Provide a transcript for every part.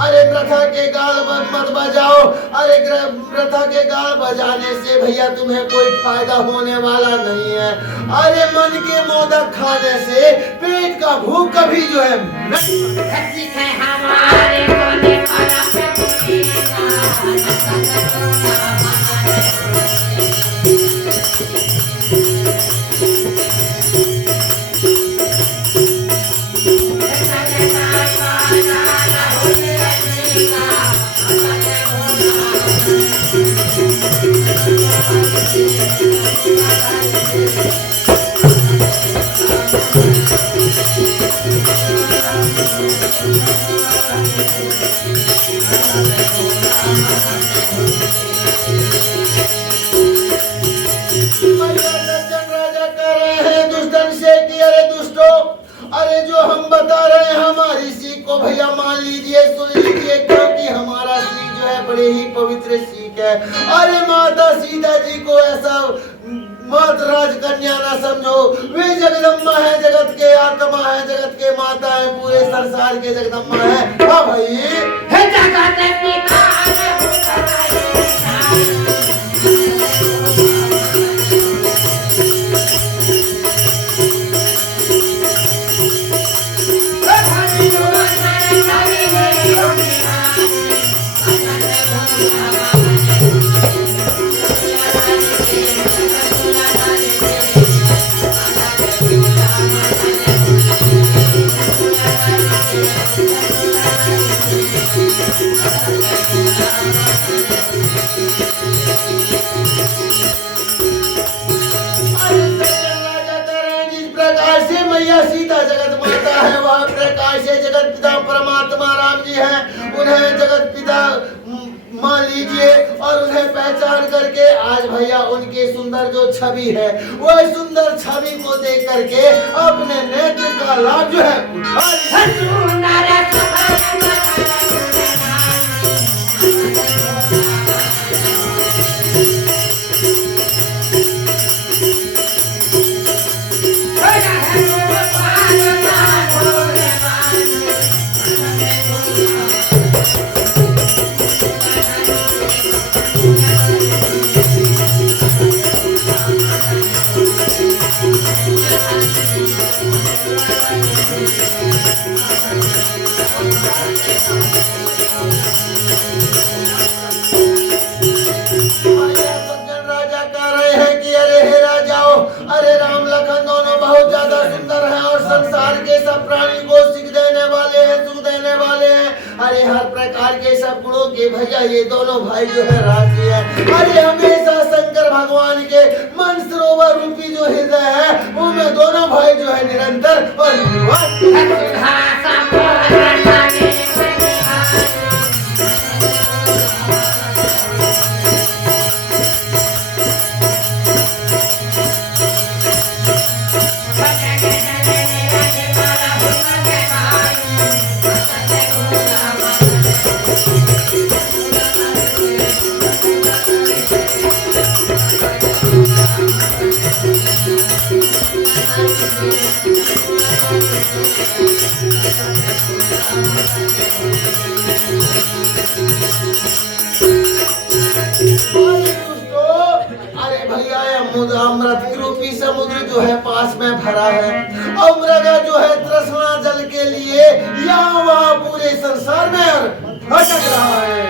अरे प्रथा के गाल मत बजाओ। अरे प्रथा के गाल बजाने से भैया तुम्हें कोई फायदा होने वाला नहीं है। अरे मन के मोदक खाने से पेट का भूख कभी जो है अरे जो हम बता रहे हैं हमारी सीख को भैया मान लीजिए, सुन लीजिए, क्योंकि हमारा सीख जो है बड़े ही पवित्र सीख है। अरे माता सीता जी को ऐसा मात राजकन्या ना समझो, वे जगदम्बा है, जगत के आत्मा है, जगत के माता है, पूरे संसार के जगदम्बा है। हाँ भाई है सीता जगत माता है, वह प्रकाश है, जगत पिता परमात्मा राम जी हैं, उन्हें जगत पिता मान लीजिए। और उन्हें पहचान करके आज भैया उनकी सुंदर जो छवि है, वह सुंदर छवि को देख करके अपने नेत्र का लाभ जो है हर प्रकार के सब गुणों के भैया ये दोनों भाई जो है राजी है। अरे हमेशा शंकर भगवान के मन सरोवर रूपी जो हृदय है, वो में दोनों भाई जो है निरंतर और अमृत रूपी समुद्र जो है पास में भरा है, और मृगा जो है तृष्णा जल के लिए यहाँ वहाँ पूरे संसार में भटक रहा है।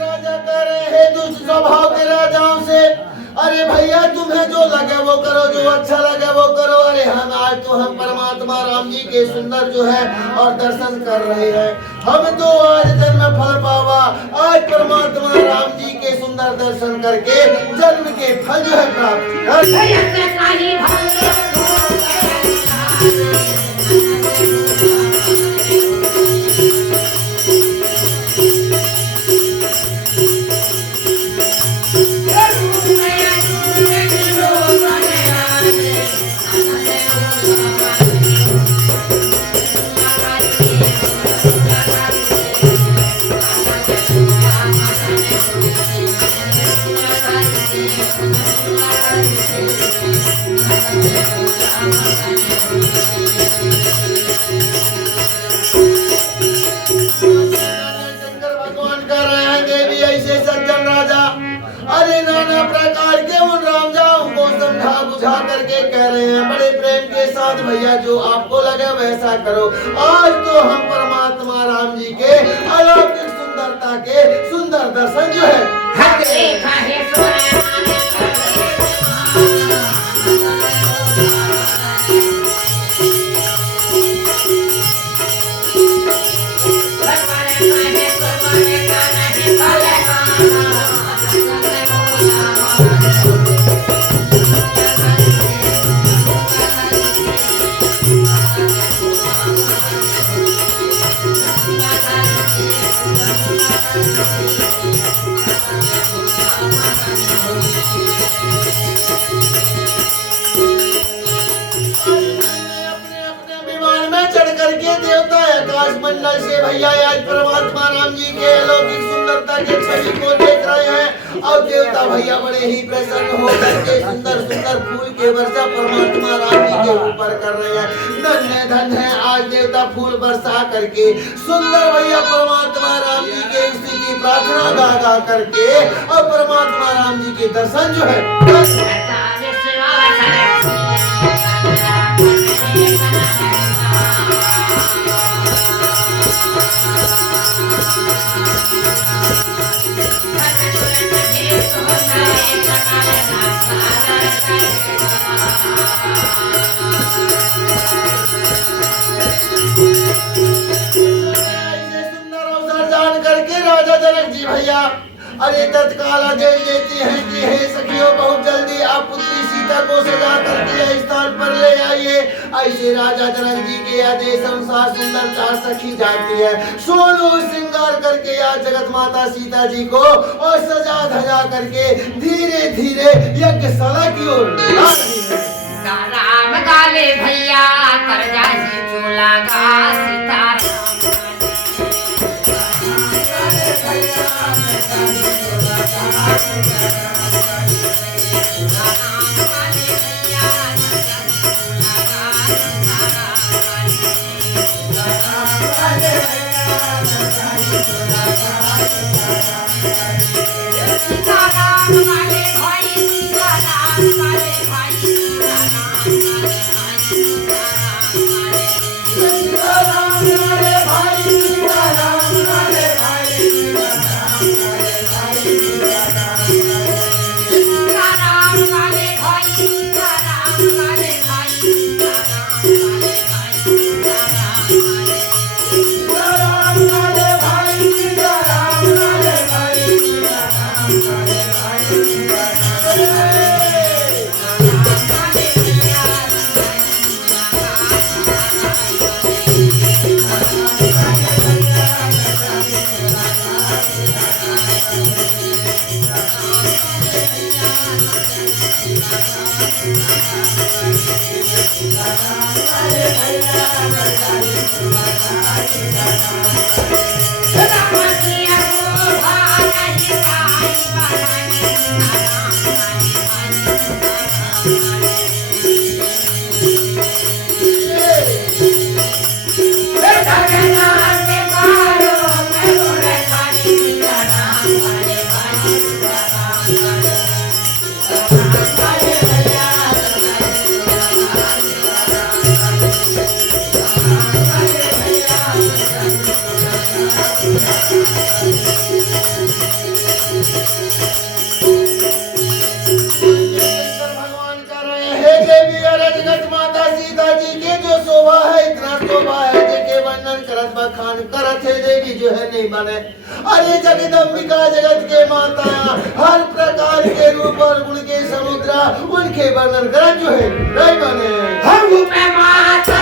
राजा कह रहे हैं दुष्ट स्वभाव के राजाओं से, अरे भैया तुम्हें जो लगे वो करो, जो अच्छा लगे वो करो। अरे हम आज तो हम परमात्मा राम जी के सुंदर जो है और दर्शन कर रहे हैं। हम तो आज जन्म फल पावा, आज परमात्मा राम जी के सुंदर दर्शन करके जन्म के फल जो है प्राप्त कर। शंकर भगवान कह रहे हैं देवी ऐसे सज्जन राजा, अरे नाना प्रकार के उन रामजाओं को समझा बुझा करके कह रहे हैं बड़े प्रेम के साथ, भैया जो आपको लगे वैसा करो। आज तो हम परमात्मा राम जी के अलौकिक सुंदरता के सुंदर दर्शन जो है मंडल से भैया आज परमात्मा राम जी के अलौकिक सुंदरता के छवि को देख रहे हैं और देवता भैया बड़े ही प्रसन्न होकर के सुंदर सुंदर फूल के वर्षा परमात्मा राम जी के ऊपर कर रहे हैं। धन्य धन्य है आज देवता फूल बरसा करके सुंदर भैया परमात्मा राम जी के की प्रार्थना गा गा करके और परमात्मा राम जी के दर्शन जो है जनक जी भैया अरे तत्काल आदेश देती हैं कि हे सखियों बहुत जल्दी आप पुत्री सीता को सजा करके स्थान पर ले आइए। ऐसे राजा जनक जी के आदेश अनुसार सुंदर चार सखी जाती है सोनू श्रृंगार करके या जगत माता सीता जी को और सजा धजा करके धीरे धीरे यज्ञशाला की ओर ला रही है। राम गाले भैया कर जाही चूला का सितारा खान करत है देवी जो है नहीं बने। अरे जगदम्बिका जगत के माता हर प्रकार के रूप और गुण के समुद्रा उनके वर्णन करत जो है नहीं बने। हम रूपे माता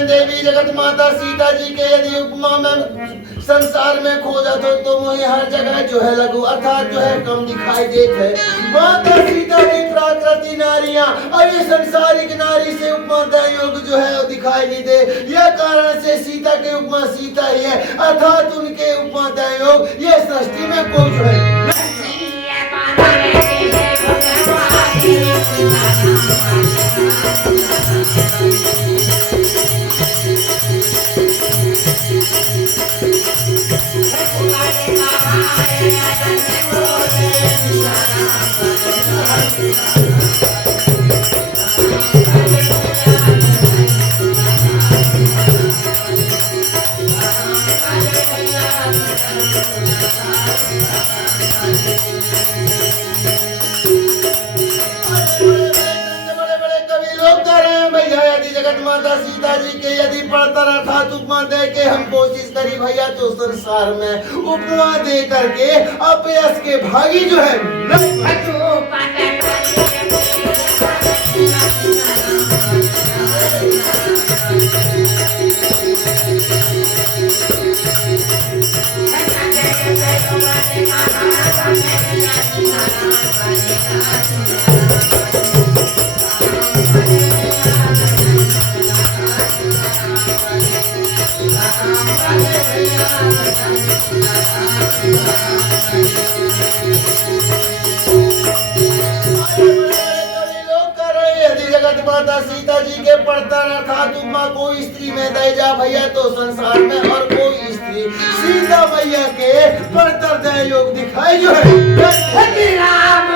देवी जगत माता सीता जी के यदि उपमा में संसार में खोजा तो मुझे हर जगह जो है लघु अर्थात जो है कम दिखाई देते है। माता सीता की प्राकृतिक नारियां और ये संसारिक नारी से उपमा योग जो है दिखाई नहीं दे। यह कारण से सीता के उपमा सीता ही है अर्थात उनके उपमा योग ये सृष्टि में कोई जो है माता सीता जी के यदि पढ़ता रखा उपमा दे के हम कोशिश करी भैया तो संसार में उपमा दे करके अपयश के भागी जो है माता सीता जी के पढ़ता रखा उपमा कोई स्त्री में दे जा भैया तो संसार में और कोई स्त्री सीता मैया के पढ़तर दे योग दिखाई जो है राम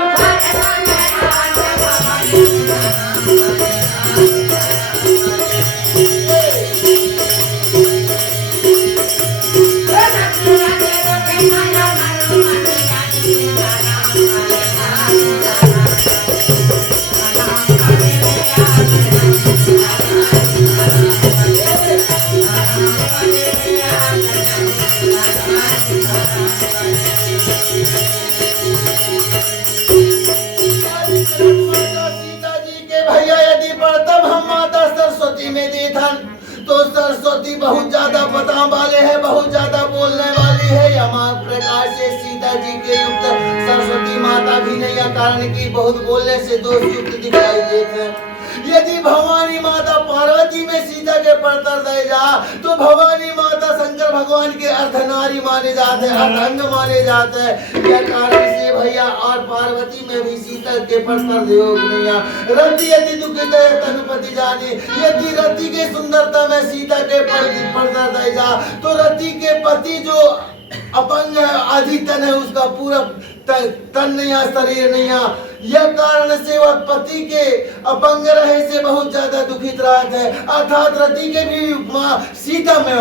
तो सरस्वती बहुत ज्यादा बता वाले है बहुत ज्यादा बोलने वाली है। यमार प्रकार से सीता जी के युक्त सरस्वती माता भी नहीं है कारण की बहुत बोलने से दोष युक्त दिखाई देते हैं। यदि भवानी माता पार्वती में सीता के पड़तर दे जा तो भवानी माता शंकर भगवान के अर्धनारी माने जाते हैं अर्धांग माने जाते हैं। यह कारण से भैया और पार्वती में भी सीता के पड़तर योग नहीं है। रति यदि दुखित है तनुपति जाने यदि रति के सुंदरता में सीता के पड़तर दे जा तो रति के पति जो अपंग है आधी तन है उसका पूरा तन नहीं है शरीर नहीं है। यह कारण से वह पति के अपंग रहे से बहुत ज्यादा दुखित रहते है अर्थात रति के भी उपमा सीता में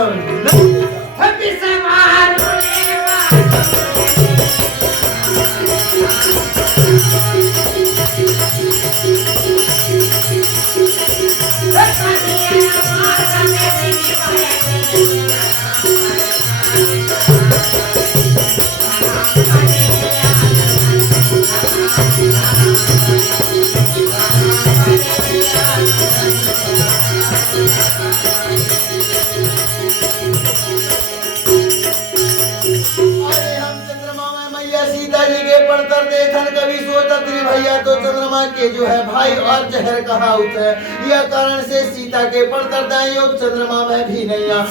भैया तो चंद्रमा के जो है भाई और जहर कहा होता है। यह कारण से सीता के पड़तर योग चंद्रमा में भी नहीं है।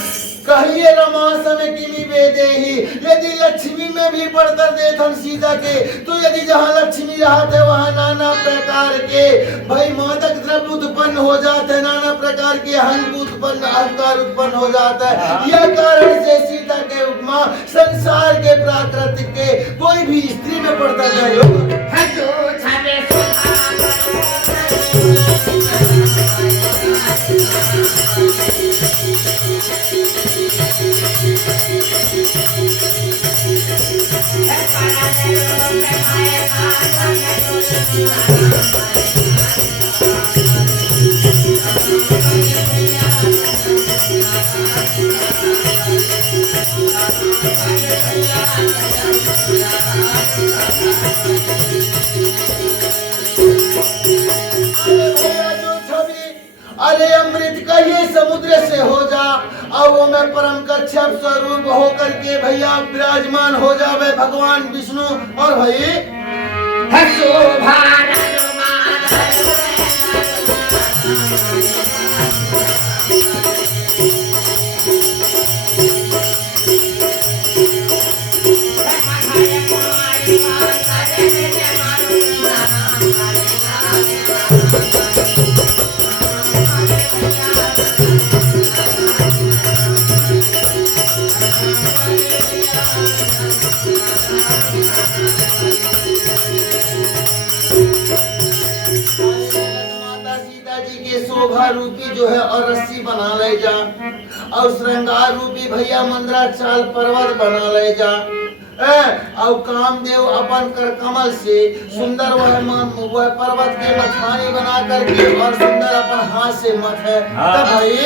कहिए रमा समय किमी वेदे ही। यदि लक्ष्मी में भी बढ़कर देथन सीता के, तो यदि जहाँ लक्ष्मी रहते वहाँ नाना प्रकार के भाई मादक द्रव्य उत्पन्न हो जाते हैं, नाना प्रकार के अहंकार उत्पन्न हो जाता है। यह कारण से सीता के उपमा संसार के प्राकृतिक के कोई भी स्त्री में पड़ता जाए। अरे अमृत का ये समुद्र से हो जा, और वो मैं परम कच्छप स्वरूप होकर के भैया विराजमान हो जावे भगवान विष्णु। और भाई शोभा रूपी जो है और रस्सी बना ले जा, और श्रृंगार रूपी भैया मंद्राचाल पर्वत बना ले जा। और कामदेव अपन कर कमल से सुंदर वह पर्वत के मथानी बना करके और सुंदर अपन हाथ से मथ है। तब भाई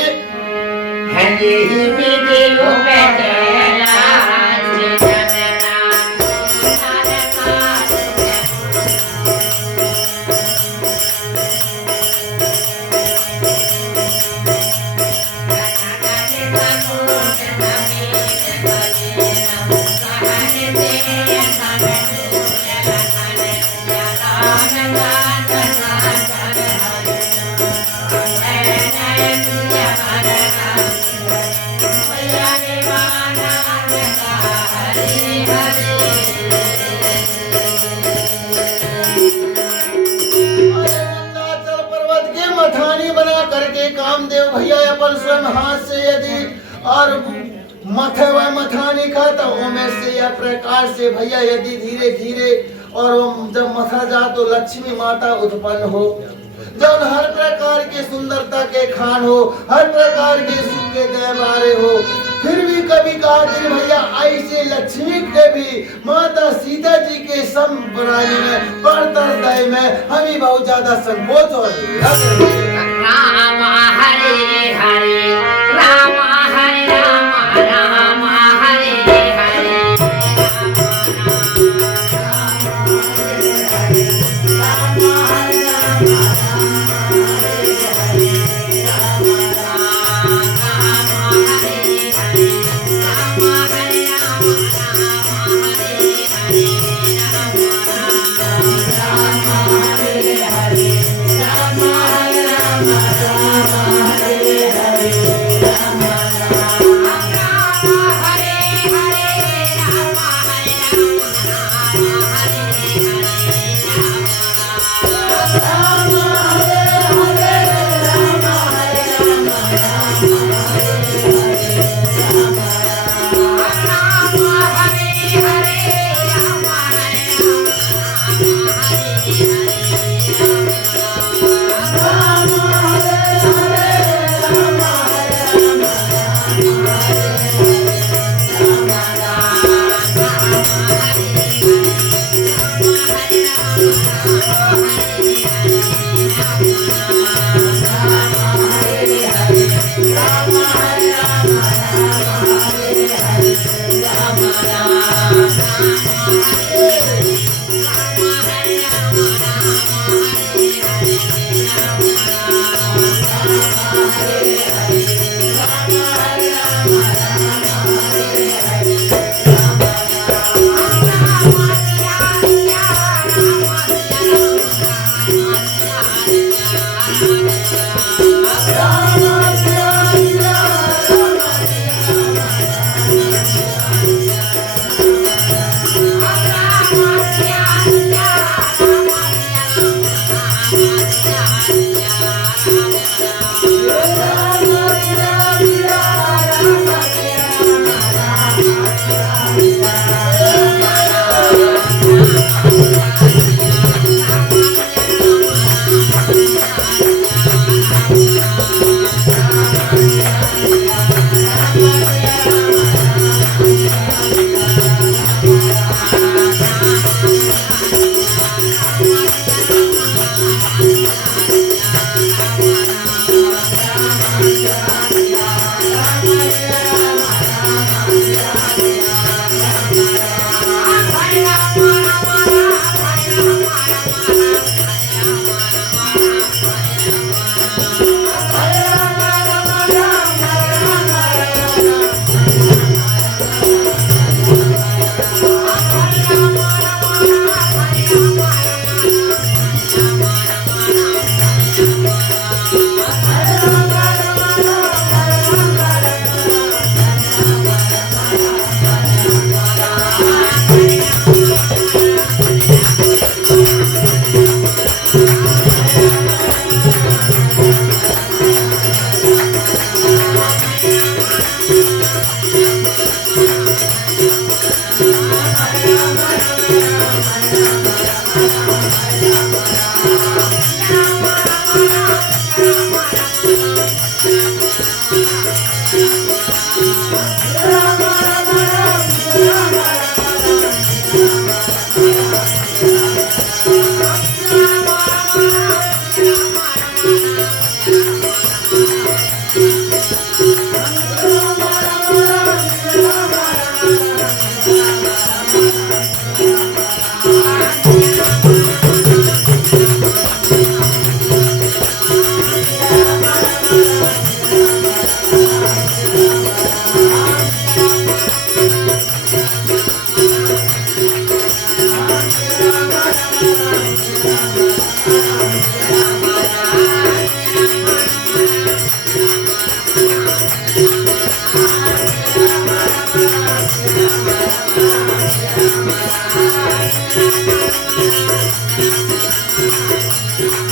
कामदेव भैया अपन स्वयं हाथ से यदि और मथे वह मथानी खाता में से यह प्रकार से भैया यदि धीरे धीरे और जब मथा जा तो लक्ष्मी माता उत्पन्न हो, जब हर प्रकार के सुंदरता के खान हो, हर प्रकार के सुख के दरबारे हो। फिर भी कभी कहा कि भैया ऐसे लक्ष्मी के भी माता सीता जी के संप्राणी में परतर में हमें बहुत ज्यादा संकोच हो। राम हरे हरे राम हरे राम राम हरे हरे Thank you.